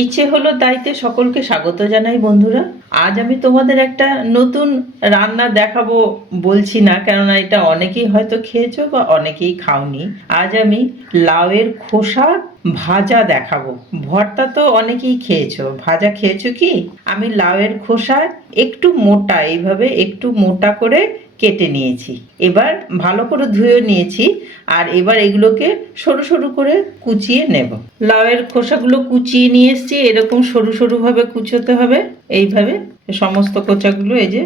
ইচ্ছে হলো তাইতে সকলকে স্বাগত জানাই বন্ধুরা। আজ আমি তোমাদের একটা নতুন রান্না দেখাবো, বলছি না কেননা এটা অনেকেই হয়তো খেয়েছো বা অনেকেই খাওনি। আজ আমি লাউয়ের খোসা ভাজা দেখাবো। ভর্তা তো অনেকেই খেয়েছো, ভাজা খেয়েছো কি? আমি লাউয়ের খোসা একটু মোটা, এইভাবে একটু মোটা করে কেটে নিয়েছি। এবার ভালো করে ধুয়ে নিয়েছি, আর এবার এগুলোকে সরু সরু করে কুচিয়ে নেব। লাউয়ের খোসাগুলো কুচিয়ে নিয়ে এসছি, এরকম সরু সরু ভাবে কুচোতে হবে। এইভাবে সমস্ত খোসাগুলো এই যে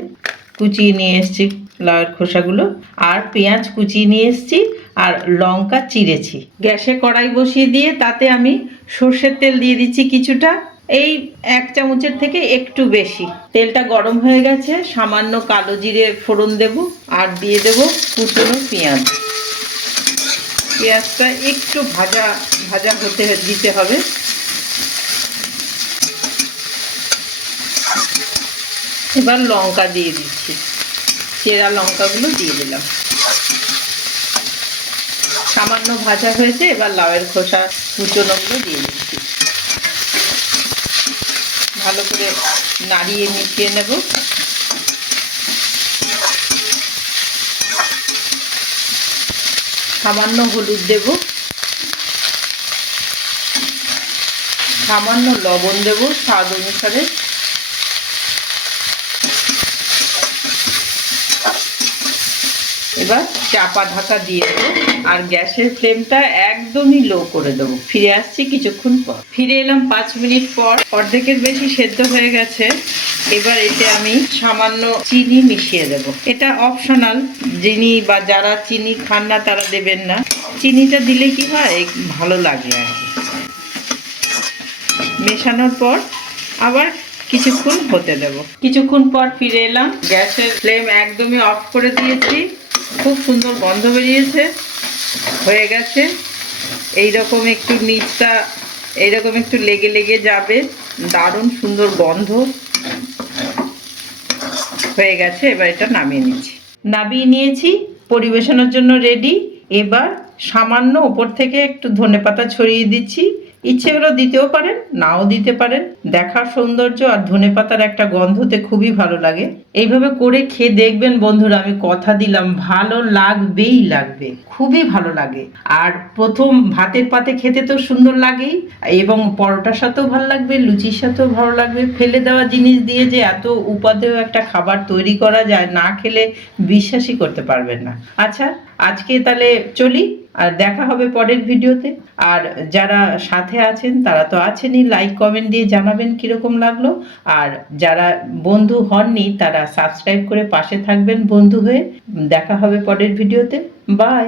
কুচিয়ে নিয়ে এসছি লাউয়ের খোসাগুলো। আর পেঁয়াজ কুচিয়ে নিয়ে এসছি, আর লঙ্কা চিড়েছি। গ্যাসে কড়াই বসিয়ে দিয়ে তাতে আমি সর্ষের তেল দিয়ে দিচ্ছি কিছুটা, এই 1 চামচের থেকে একটু বেশি। তেলটা গরম হয়ে গেছে, সামান্য কালো জিরে ফোড়ন দেব, আর দিয়ে দেব কুচনো পেঁয়াজ। পেঁয়াজটা একটু ভাজা ভাজা হতে দিতে হবে। এবার লঙ্কা দিয়ে দিচ্ছি, চেরা লঙ্কাগুলো দিয়ে দিলাম। সামান্য ভাজা হয়েছে, এবার লাউয়ের খোসা কুচনোগুলো দিয়ে দিচ্ছি। ভালো করে নাড়িয়ে মিশিয়ে নেব। সামান্য হলুদ দেব, সামান্য লবণ দেব স্বাদ অনুসারে। এবার চাপা ঢাকা দিয়ে দেবো, আর গ্যাসের ফ্লেমটা একদমই লো করে দেবো। ফিরে আসছি কিছুক্ষণ পর। ফিরে এলাম 5 মিনিট পর। অর্ধেকের বেশি সেদ্ধ হয়ে গেছে। এবার এতে আমি সামান্য চিনি মিশিয়ে দেব। এটা অপশনাল, যিনি বা যারা চিনি খান না তারা দেবেন না। চিনিটা দিলে কি হয়, ভালো লাগে আর কি। মেশানোর পর আবার কিছুক্ষণ হতে দেব। কিছুক্ষণ পর ফিরে এলাম। গ্যাসের ফ্লেম একদমই অফ করে দিয়েছি। খুব সুন্দর গন্ধ বেরিয়েছে, হয়ে গেছে। এইরকম একটু নিচটা এইরকম একটু লেগে লেগে যাবে, দারুণ সুন্দর গন্ধ হয়ে গেছে। এবার এটা নামিয়ে নিচ্ছি। নামিয়ে নিয়েছি, পরিবেশনের জন্য রেডি। এবার সামান্য ওপর থেকে একটু ধনেপাতা ছড়িয়ে দিচ্ছি। ইচ্ছে হলো দিতেও পারেন, নাও দিতে পারেন। দেখার সৌন্দর্য আর ধনেপাতার একটা গন্ধতে খুবই ভালো লাগে। এইভাবে করে খেয়ে দেখবেন বন্ধুরা, আমি কথা দিলাম ভালো লাগবেই লাগবে, খুবই ভালো লাগে। আর প্রথম ভাতের পাতে খেতে তো সুন্দর লাগেই, এবং পরোটার সাথেও ভালো লাগবে, লুচির সাথেও ভালো লাগবে। ফেলে দেওয়া জিনিস দিয়ে যে এত উপাদেয় একটা খাবার তৈরি করা যায়, না খেলে বিশ্বাসই করতে পারবেন না। আচ্ছা, আজকে তাহলে চলি, আর দেখা হবে পরের ভিডিওতে। আর যারা সাথে আছেন তারা তো আছেনই, লাইক কমেন্ট দিয়ে জানাবেন কিরকম লাগলো। আর যারা বন্ধু হননি তারা সাবস্ক্রাইব করে পাশে থাকবেন বন্ধু হয়ে। দেখা হবে পরের ভিডিওতে। বাই।